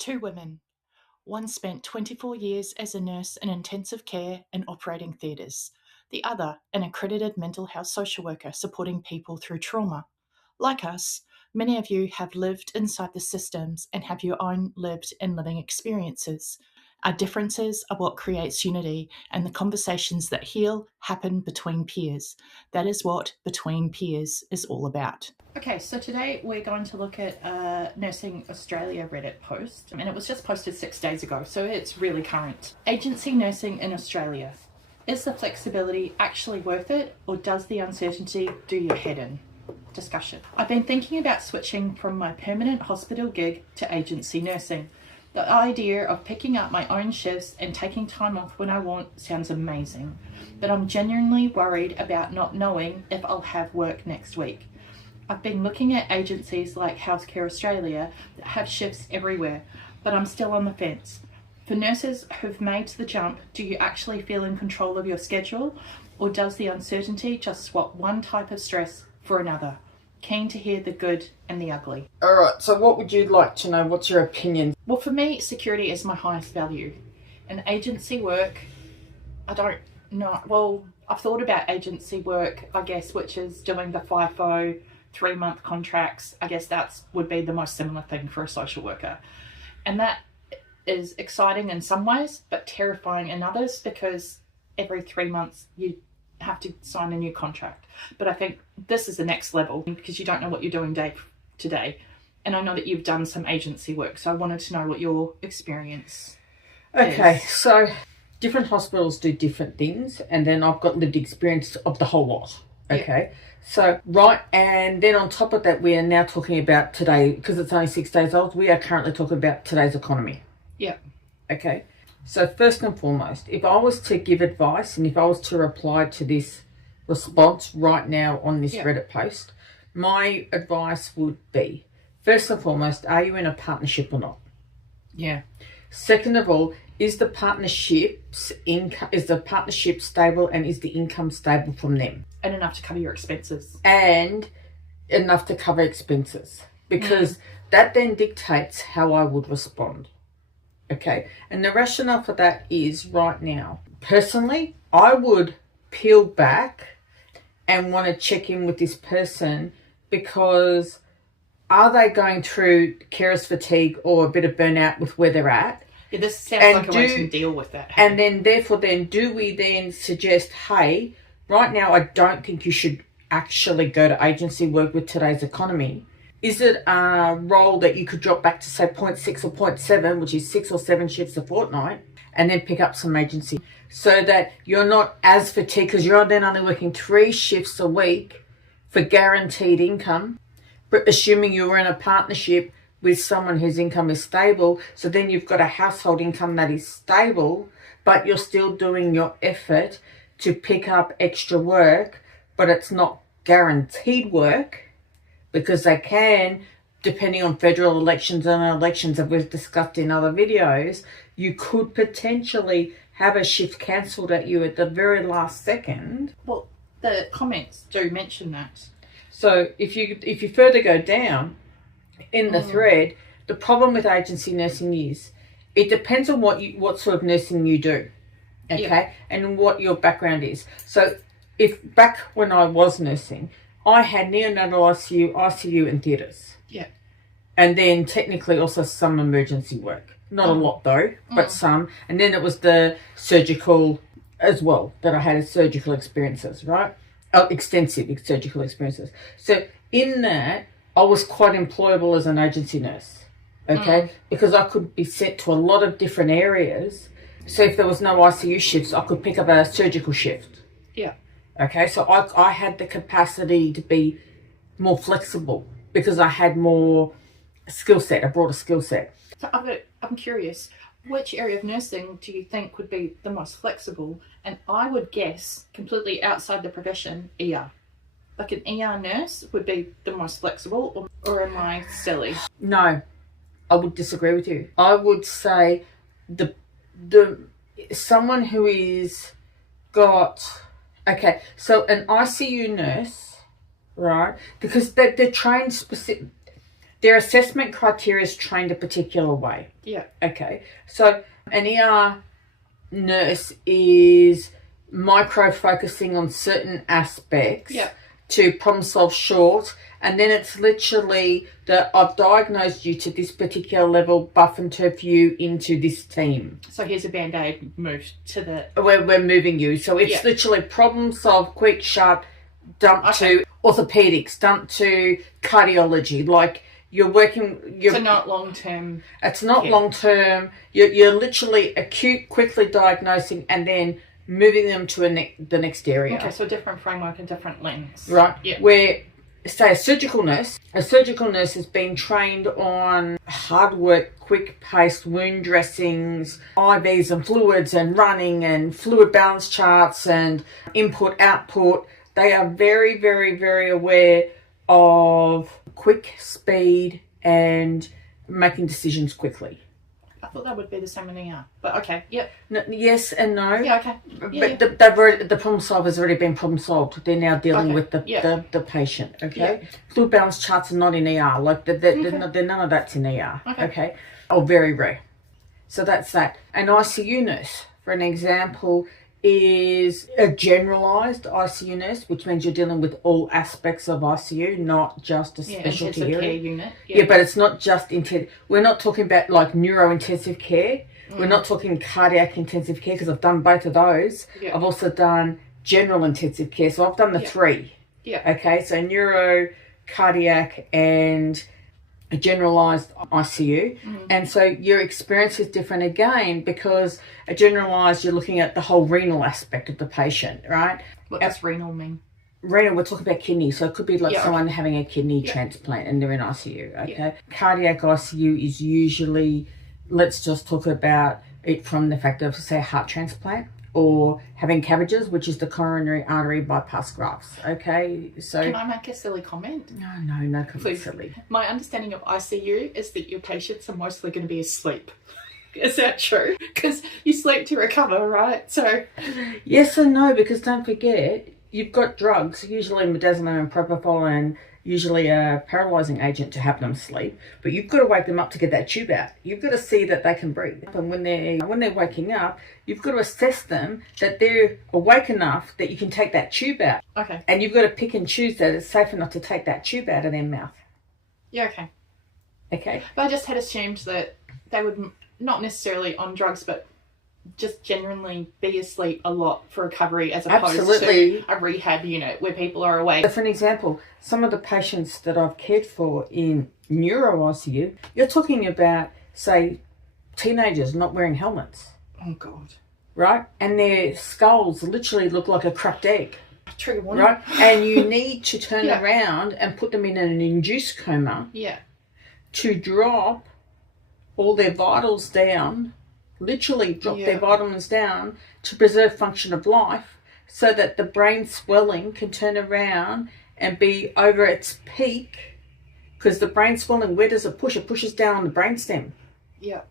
Two women. One spent 24 years as a nurse in intensive care and operating theatres, the other, an accredited mental health social worker supporting people through trauma. Like us, many of you have lived inside the systems and have your own lived and living experiences. Our differences are what creates unity, and the conversations that heal happen between peers. That is what Between Peers is all about. Okay, so today we're going to look at a Nursing Australia Reddit post, and it was just posted 6 days ago, so it's really current. Agency nursing in Australia. Is the flexibility actually worth it, or does the uncertainty do your head in? Discussion. I've been thinking about switching from my permanent hospital gig to agency nursing. The idea of picking up my own shifts and taking time off when I want sounds amazing, but I'm genuinely worried about not knowing if I'll have work next week. I've been looking at agencies like Healthcare Australia that have shifts everywhere, but I'm still on the fence. For nurses who've made the jump, do you actually feel in control of your schedule, or does the uncertainty just swap one type of stress for another? Keen to hear the good and the ugly. All right, so what would you like to know? What's your opinion? Well, for me, security is my highest value. And agency work, I don't know. Well, I've thought about agency work, I guess, which is doing the FIFO 3-month contracts. I guess that would be the most similar thing for a social worker. And that is exciting in some ways, but terrifying in others, because every 3 months you have to sign a new contract. But I think this is the next level, because you don't know what you're doing day to day. And I know that you've done some agency work, so I wanted to know what your experience Okay, is. so different hospitals do different things, and then I've got lived experience of the whole lot. Okay, so right, and then on top of that, we are now talking about today, because it's only 6 days old, we are currently talking about today's economy. Yeah. Okay, so first and foremost, if I was to give advice and if I was to reply to this response right now on this Reddit post, my advice would be, first and foremost, are you in a partnership or not? Yeah. Second of all, is the partnership stable, and is the income stable from them? And enough to cover your expenses. And enough to cover expenses, because that then dictates how I would respond. Okay, and the rationale for that is, right now, personally, I would peel back and want to check in with this person, because are they going through carer's fatigue or a bit of burnout with where they're at? Yeah, this sounds like a way to deal with that. And then therefore then do we then suggest, hey, right now I don't think you should actually go to agency work with today's economy. Is it a role that you could drop back to, say, 0.6 or 0.7, which is 6 or 7 shifts a fortnight, and then pick up some agency, so that you're not as fatigued, because you're then only working 3 shifts a week for guaranteed income, but assuming you're in a partnership with someone whose income is stable, so then you've got a household income that is stable, but you're still doing your effort to pick up extra work, but it's not guaranteed work, because they can, depending on federal elections and elections that we've discussed in other videos, you could potentially have a shift cancelled at you at the very last second. Well, the comments do mention that. So if you further go down in the thread, the problem with agency nursing is it depends on what sort of nursing you do, okay, and what your background is. So if back when I was nursing, I had neonatal ICU and theatres. Yeah. And then technically also some emergency work. Not a lot though, but some. And then it was the surgical as well, that I had as surgical experiences, right? Extensive surgical experiences. So in that, I was quite employable as an agency nurse, okay? Because I could be sent to a lot of different areas. So if there was no ICU shifts, I could pick up a surgical shift. Yeah. Okay, so I had the capacity to be more flexible because I had more skill set, a broader skill set. So I'm curious, which area of nursing do you think would be the most flexible? And I would guess, completely outside the profession, ER. Like an ER nurse would be the most flexible, or am I silly? No, I would disagree with you. I would say the someone who is got... Okay, so an ICU nurse, right? Because they're trained specific. Their assessment criteria is trained a particular way. Yeah. Okay. So an ER nurse is micro-focusing on certain aspects to problem solve short, and then it's literally that I've diagnosed you to this particular level, buff and turf you into this team. So here's a Band-Aid, move to the... We're moving you. So it's literally problem solve, quick, sharp, dump to orthopedics, dump to cardiology. Like, you're working... So not long-term... It's not long-term. You're literally acute, quickly diagnosing, and then moving them to the next area. Okay, so a different framework and different lens. Right. Yeah. Where, say, a surgical nurse has been trained on hard work, quick-paced wound dressings, IVs and fluids and running and fluid balance charts and input, output. They are very, very, very aware of quick speed and making decisions quickly. I thought that would be the same in ER, but okay, yep. No, yes and no. Yeah, okay. But the problem solver's already been problem solved. They're now dealing with the patient, okay? Fluid balance charts are not in ER. Like, none of that's in ER, okay? Oh, very rare. So that's that. An ICU nurse, for an example, is a generalised ICU nurse, which means you're dealing with all aspects of ICU, not just a specialty area. Care unit. Yeah, but it's not just we're not talking about like neuro-intensive care. We're not talking cardiac intensive care, because I've done both of those. Yeah. I've also done general intensive care, so I've done the three. Yeah. Okay, so neuro, cardiac, and a generalised ICU. And so your experience is different again, because a generalised, you're looking at the whole renal aspect of the patient, right? What does renal mean? Renal, we're talking about kidney, so it could be like someone having a kidney transplant and they're in ICU, okay? Cardiac ICU is usually, let's just talk about it from the fact of, say, a heart transplant, or having CABGs, which is the coronary artery bypass grafts, okay? So can I make a silly comment? No comment silly. My understanding of ICU is that your patients are mostly going to be asleep. Is that true? Because you sleep to recover, right? So yes and no, because don't forget, you've got drugs, usually midazolam and propofol, and usually a paralysing agent to help them sleep, but you've got to wake them up to get that tube out. You've got to see that they can breathe. And when they're waking up, you've got to assess them that they're awake enough that you can take that tube out. Okay. And you've got to pick and choose that it's safe enough to take that tube out of their mouth. Yeah, okay. Okay. But I just had assumed that they would, not necessarily on drugs, but just genuinely be asleep a lot for recovery, as opposed to a rehab unit where people are awake. For an example, some of the patients that I've cared for in neuro ICU, you're talking about, say, teenagers not wearing helmets. Oh, God. Right? And their skulls literally look like a cracked egg. Trigger warning. Right? And you need to turn around and put them in an induced coma to drop all their vitals down, literally drop their vitamins down to preserve function of life, so that the brain swelling can turn around and be over its peak. Because the brain swelling, where does it push? It pushes down on the brainstem. Yeah.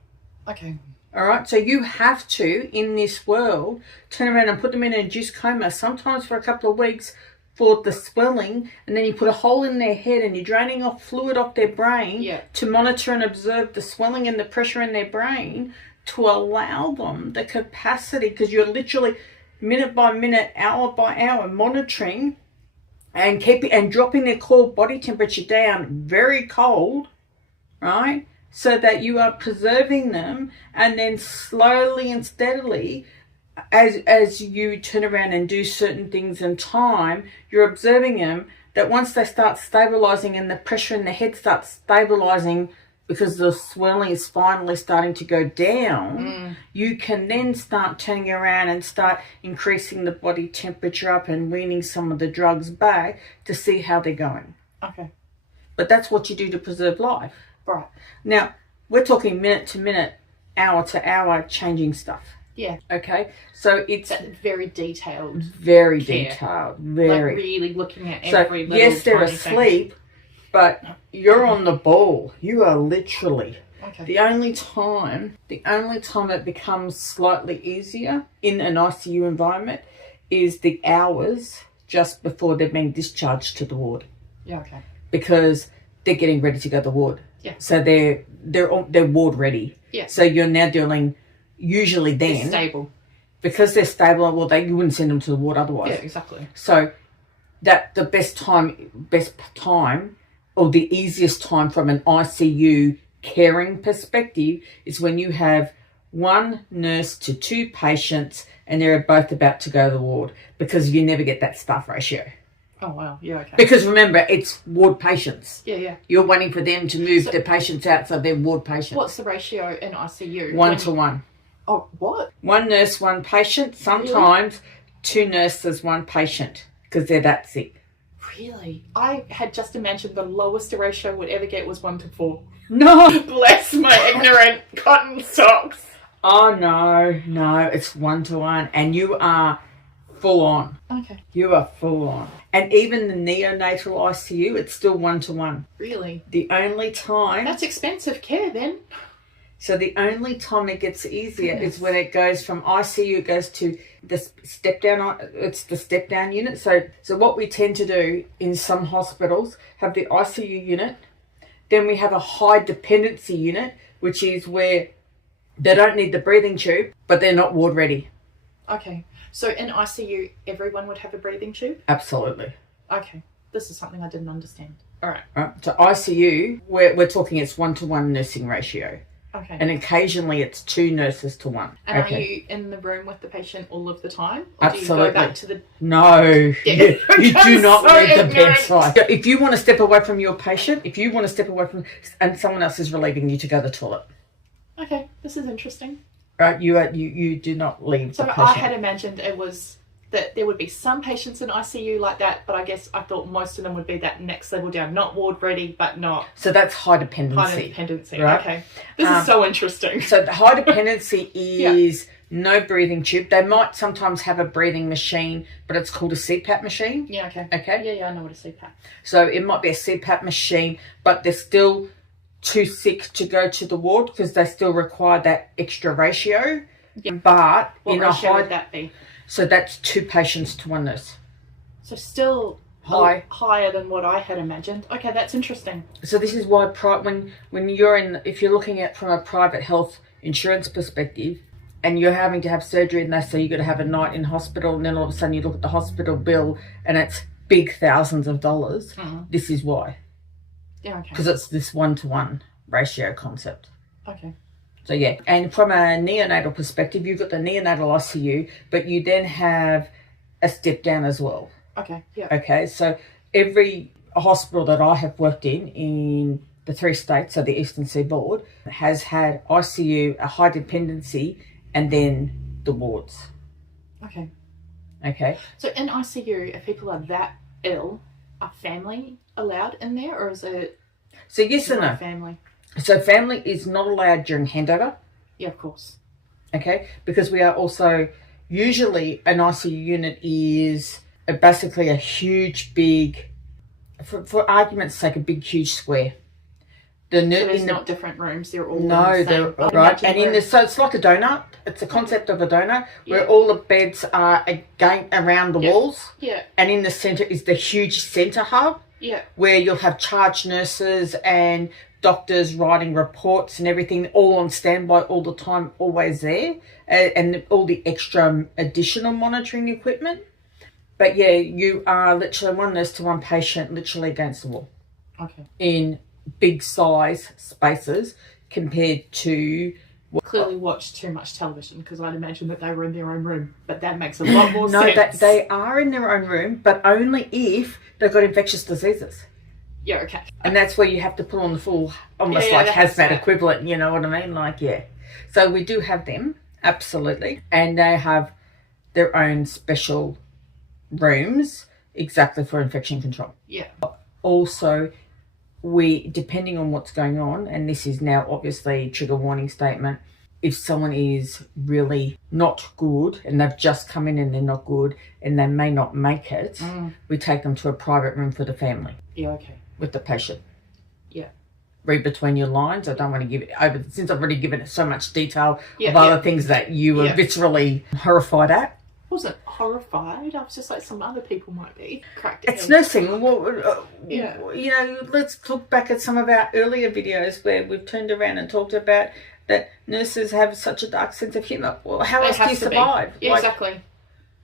Okay. All right. So you have to, in this world, turn around and put them in an induced coma, sometimes for a couple of weeks, for the swelling, and then you put a hole in their head and you're draining off fluid off their brain to monitor and observe the swelling and the pressure in their brain, to allow them the capacity, because you're literally minute by minute, hour by hour monitoring and dropping their core body temperature down very cold, right? So that you are preserving them, and then slowly and steadily, as you turn around and do certain things in time, you're observing them, that once they start stabilizing and the pressure in the head starts stabilizing, because the swelling is finally starting to go down, you can then start turning around and start increasing the body temperature up and weaning some of the drugs back to see how they're going. Okay. But that's what you do to preserve life. Right. Now, we're talking minute to minute, hour to hour changing stuff. Yeah. Okay. So it's very detailed. Very care. Detailed. Very. Like really looking at every little yes, they're tiny asleep, thing. But you're on the ball. You are literally. Okay. The only time it becomes slightly easier in an ICU environment is the hours just before they're being discharged to the ward. Yeah, okay. Because they're getting ready to go to the ward. Yeah. So they're ward ready. Yeah. So you're now dealing, usually then, They're stable. because they're stable. Well, you wouldn't send them to the ward otherwise. Yeah, exactly. So that the best time, or the easiest time from an ICU caring perspective is when you have one nurse to two patients and they're both about to go to the ward, because you never get that staff ratio. Oh, wow. Yeah, okay. Because remember, it's ward patients. Yeah, yeah. You're waiting for them to move the patients out, so they're ward patients. What's the ratio in ICU? 1 to 1. Oh, what? One nurse, one patient. Sometimes two nurses, one patient, because they're that sick. Really? I had just imagined the lowest a ratio would ever get was 1 to 4. No. Bless my ignorant cotton socks. Oh, no, it's 1 to 1, and you are full on. Okay. You are full on. And even the neonatal ICU, it's still 1 to 1. Really? The only time... That's expensive care then. So the only time it gets easier is when it goes from ICU, it goes to the step down. It's the step down unit. So what we tend to do in some hospitals, have the ICU unit, then we have a high dependency unit, which is where they don't need the breathing tube, but they're not ward ready. Okay. So in ICU, everyone would have a breathing tube? Absolutely. Okay. This is something I didn't understand. All right. Right. So ICU, we're talking it's 1 to 1 nursing ratio. Okay. And occasionally it's 2 nurses to 1. And okay. Are you in the room with the patient all of the time? Or Absolutely. do you go back to the... No, Yeah. you do not So leave the ignorant. bedside. If you want to step away from your patient, and someone else is relieving you to go to the toilet, Okay, this is interesting. right? You do not leave So the patient. I had imagined it was that there would be some patients in ICU like that, but I guess I thought most of them would be that next level down, not ward ready, but not So that's high dependency. high dependency. right? Okay, this is so interesting. So the high dependency is no breathing tube. They might sometimes have a breathing machine, but it's called a CPAP machine. Yeah. Okay. Okay. Yeah. I know what a CPAP. So it might be a CPAP machine, but they're still too sick to go to the ward because they still require that extra ratio. Yeah. But What in a ratio high, would that be? so that's 2 patients to 1 nurse. So still higher than what I had imagined. Okay, that's interesting. So this is why when you're if you're looking at from a private health insurance perspective, and you're having to have surgery and they say you've got to have a night in hospital, and then all of a sudden you look at the hospital bill and it's big thousands of dollars. This is why. Yeah. Okay. Because it's this 1 to 1 ratio concept. Okay. So yeah, and from a neonatal perspective, you've got the neonatal ICU, but you then have a step down as well. Okay. Yeah. Okay, so every hospital that I have worked in the 3 states, so the Eastern Seaboard, has had ICU, a high dependency, and then the wards. Okay. Okay. So in ICU, if people are that ill, are family allowed in there, or is it? So yes and no. Family. So family is not allowed during handover. Yeah, of course. Okay, because we are also usually an ICU unit is basically a huge, big, for argument's sake, a big, huge square. So there's not different rooms; they're all in the no, same. they're right, and so it's like a donut. It's a concept of a donut where all the beds are again around the walls. Yeah. And in the center is the huge center hub. Yeah. Where you'll have charge nurses and doctors writing reports and everything, all on standby all the time, always there, and all the extra additional monitoring equipment. But yeah, you are literally 1 nurse to 1 patient, literally against the wall. Okay. In big size spaces compared to... Clearly watched too much television, because I'd imagine that they were in their own room, but that makes a lot more No, sense. they are in their own room, but only if they've got infectious diseases. Yeah, okay. And that's where you have to put on the full, almost like hazmat equivalent, you know what I mean? Like, yeah. So we do have them, absolutely. And they have their own special rooms exactly for infection control. Yeah. Also, we, depending on what's going on, and this is now obviously trigger warning statement, if someone is really not good and they've just come in and they're not good and they may not make it, we take them to a private room for the family. Yeah, okay. With the patient. Yeah. Read between your lines. I don't want to give it over, since I've already given it so much detail of other things that you were viscerally horrified at. Well, wasn't horrified. I was just like, some other people might be. Cracked. It's nursing. Yeah. You know, let's look back at some of our earlier videos where we've turned around and talked about that nurses have such a dark sense of humour. Well, how else do you survive? Yeah, exactly.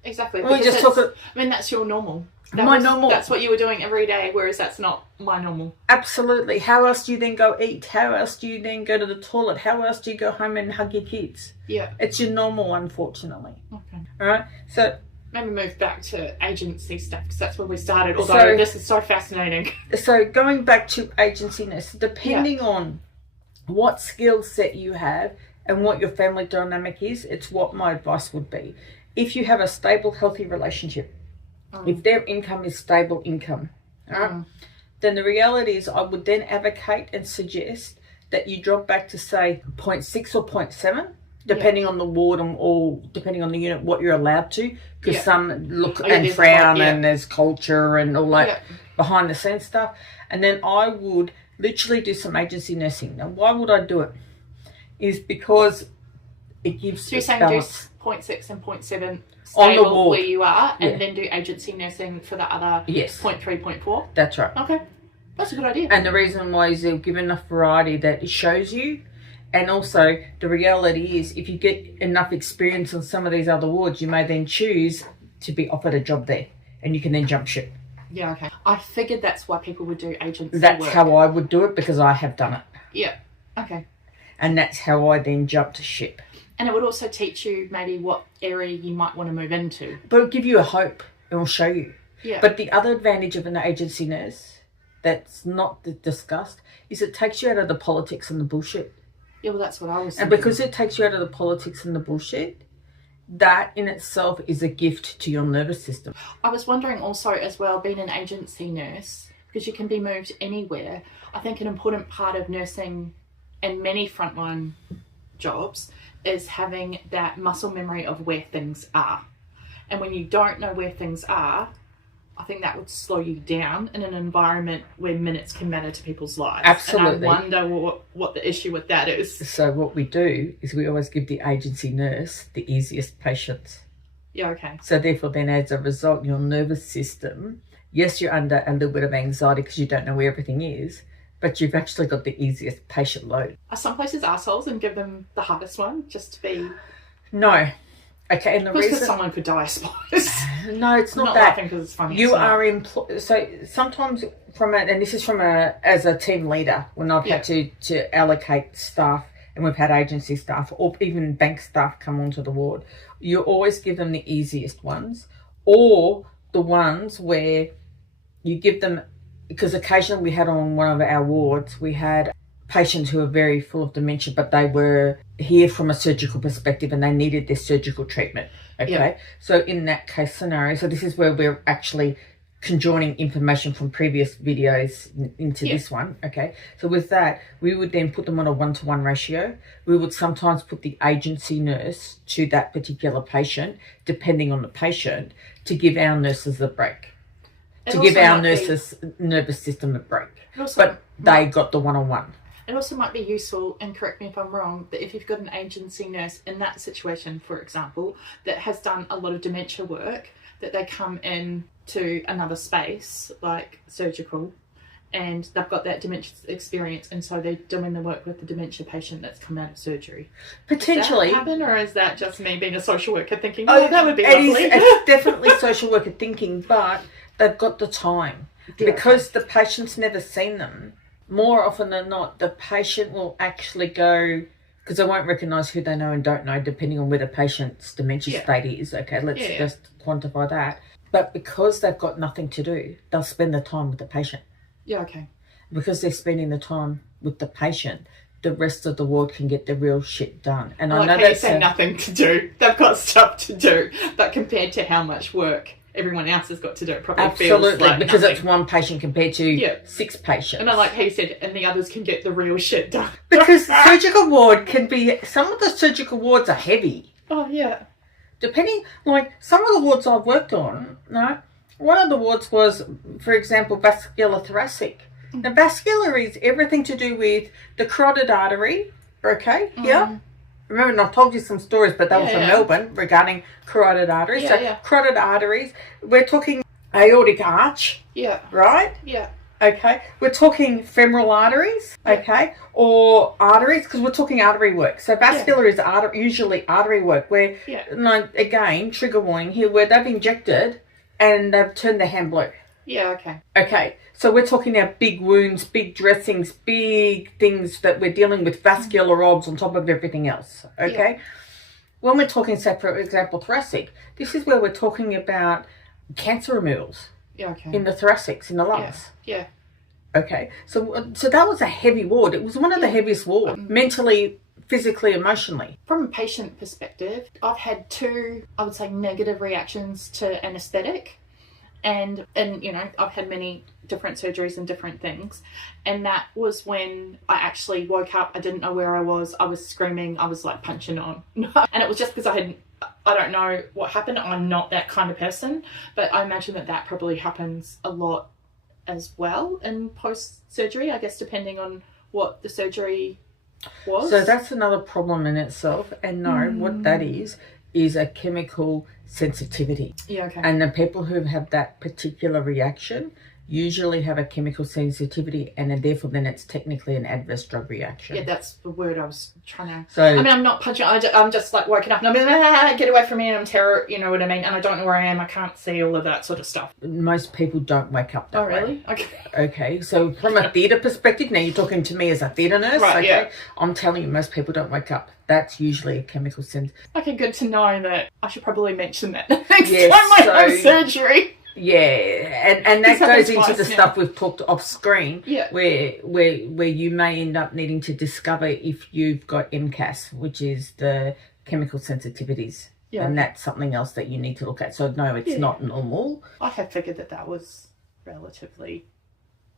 Exactly. We just talk. I mean, that's your normal. Normal. That's what you were doing every day, whereas that's not my normal. Absolutely. How else do you then go eat? How else do you then go to the toilet? How else do you go home and hug your kids? Yeah. It's your normal, unfortunately. Okay. All right. So maybe move back to agency stuff because that's where we started. Although this is so fascinating. So going back to agency nurse, depending on what skill set you have and what your family dynamic is, it's what my advice would be. If you have a stable, healthy relationship, if their income is stable income, then the reality is I would then advocate and suggest that you drop back to, say, 0.6 or 0.7, depending on the ward or depending on the unit, what you're allowed to, because some look and frown and there's culture and all that behind the scenes stuff. And then I would literally do some agency nursing. Now, why would I do it? Is because it gives so you're saying balance. Do 0.6 and 0.7 on the stable where you are, and then do agency nursing for the other 0.3, 0.4? That's right. Okay. That's a good idea. And the reason why is they'll give enough variety that it shows you. And also, the reality is, if you get enough experience on some of these other wards, you may then choose to be offered a job there. And you can then jump ship. Yeah, okay. I figured that's why people would do agency That's work. how I would do it, because I have done it. Yeah. Okay. And that's how I then jumped ship. And it would also teach you maybe what area you might want to move into. But it'll give you a hope. It will show you. Yeah. But the other advantage of an agency nurse that's not discussed is it takes you out of the politics and the bullshit. Yeah, well, that's what I was thinking. And because it takes you out of the politics and the bullshit, that in itself is a gift to your nervous system. I was wondering also as well, being an agency nurse, because you can be moved anywhere, I think an important part of nursing and many frontline jobs is having that muscle memory of where things are. And when you don't know where things are, I think that would slow you down in an environment where minutes can matter to people's lives. Absolutely. And I wonder what the issue with that is. So what we do is we always give the agency nurse the easiest patients. Yeah, okay. So therefore then as a result, your nervous system, yes, you're under a little bit of anxiety because you don't know where everything is, but you've actually got the easiest patient load. Are some places assholes and give them the hardest one just to be... No. Okay, and the reason... Because someone could die, I suppose. No, it's not I'm not that. laughing because it's funny. You are so sometimes and this is as a team leader, when I've had to allocate staff, and we've had agency staff or even bank staff come onto the ward, you always give them the easiest ones, or the ones where you give them, because occasionally we had on one of our wards, we had patients who were very full of dementia, but they were here from a surgical perspective and they needed their surgical treatment. Okay. Yep. So in that case scenario, so this is where we're actually conjoining information from previous videos into this one. Okay. So with that, we would then put them on a 1-to-1 ratio. We would sometimes put the agency nurse to that particular patient, depending on the patient, to give our nurses a break. To give our nurses' nervous system a break. But they got the one-on-one. It also might be useful, and correct me if I'm wrong, that if you've got an agency nurse in that situation, for example, that has done a lot of dementia work, that they come in to another space, like surgical, and they've got that dementia experience, and so they're doing the work with the dementia patient that's come out of surgery. Potentially. Does that happen, or is that just me being a social worker thinking, that would be lovely? It's definitely social worker thinking, but they've got the time. Yeah. Because the patient's never seen them, more often than not, the patient will actually go, because they won't recognise who they know and don't know, depending on where the patient's dementia state is. Okay, let's just quantify that. But because they've got nothing to do, they'll spend the time with the patient. Yeah, okay. Because they're spending the time with the patient, the rest of the ward can get the real shit done. And I know that's nothing to do. They've got stuff to do, but compared to how much work everyone else has got to do, it probably feels like because nothing. it's one patient compared to 6 patients. And I like how you said, and the others can get the real shit done. Because surgical ward can be, some of the surgical wards are heavy. Oh, yeah. Depending, like some of the wards I've worked on, no, one of the wards was, for example, vascular thoracic. Now, vascular is everything to do with the carotid artery, okay, remember, and I've told you some stories, but they were from yeah. Melbourne regarding carotid arteries. Yeah, So yeah. carotid arteries, we're talking aortic arch, Yeah. right? Yeah. Okay, we're talking femoral arteries, okay, or arteries, because we're talking artery work. So vascular is usually artery work, where, again, trigger warning here, where they've injected and they've turned their hand blue. Yeah, okay. Okay, so we're talking now big wounds, big dressings, big things that we're dealing with, vascular obs on top of everything else, okay? Yeah. When we're talking, say, for example, thoracic, this is where we're talking about cancer removals. Yeah, okay. In the thoracics, in the lungs. Yeah. Okay, so that was a heavy ward. It was one of the heaviest wards, mentally, physically, emotionally. From a patient perspective, I've had 2, I would say, negative reactions to anaesthetic. And you know, I've had many different surgeries and different things. And that was when I actually woke up. I didn't know where I was screaming. I was like punching on. And it was just because I don't know what happened. I'm not that kind of person. But I imagine that probably happens a lot as well in post-surgery, I guess, depending on what the surgery was. So that's another problem in itself. And no, what that is a chemical sensitivity. Yeah, okay. And the people who have that particular reaction usually have a chemical sensitivity, and therefore then it's technically an adverse drug reaction. Yeah, that's the word I was trying to... So, I mean, I'm not punching, I'm just like woken up and I'm like, get away from me, and I'm terror, you know what I mean? And I don't know where I am, I can't see all of that sort of stuff. most people don't wake up that Oh, really? way. Okay. Okay, so from a theatre perspective, now you're talking to me as a theatre nurse, right, okay? Yeah. I'm telling you, most people don't wake up. That's usually a chemical sense. Okay, good to know that. I should probably mention that next Yes, time I have surgery. Yeah, and that goes into the stuff we've talked off screen, yeah. where you may end up needing to discover if you've got MCAS, which is the chemical sensitivities. Yeah. And that's something else that you need to look at. So no, it's not normal. I had figured that was relatively...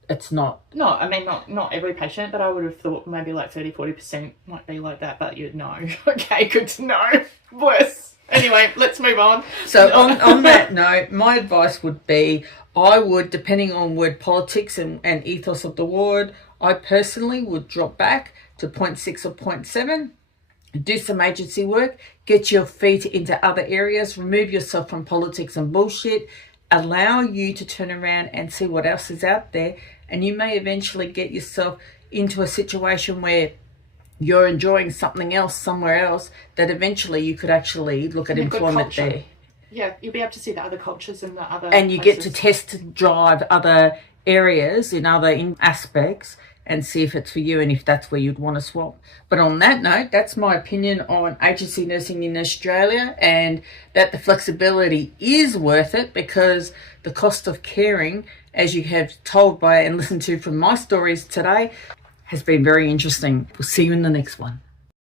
It's not. No, I mean, not every patient, but I would have thought maybe like 30-40% might be like that, but you'd know. Okay, good to know. Bless. Anyway, let's move on. So on that note, my advice would be, I would, depending on word politics and ethos of the ward, I personally would drop back to 0.6 or 0.7, do some agency work, get your feet into other areas, remove yourself from politics and bullshit, allow you to turn around and see what else is out there, and you may eventually get yourself into a situation where you're enjoying something else somewhere else, that eventually you could actually look at employment there. Yeah, you'll be able to see the other cultures and the other and you places. get to test drive other areas in other aspects and see if it's for you and if that's where you'd want to swap. But on that note, that's my opinion on agency nursing in Australia, and that the flexibility is worth it because the cost of caring, as you have told by and listened to from my stories today, has been very interesting. We'll see you in the next one.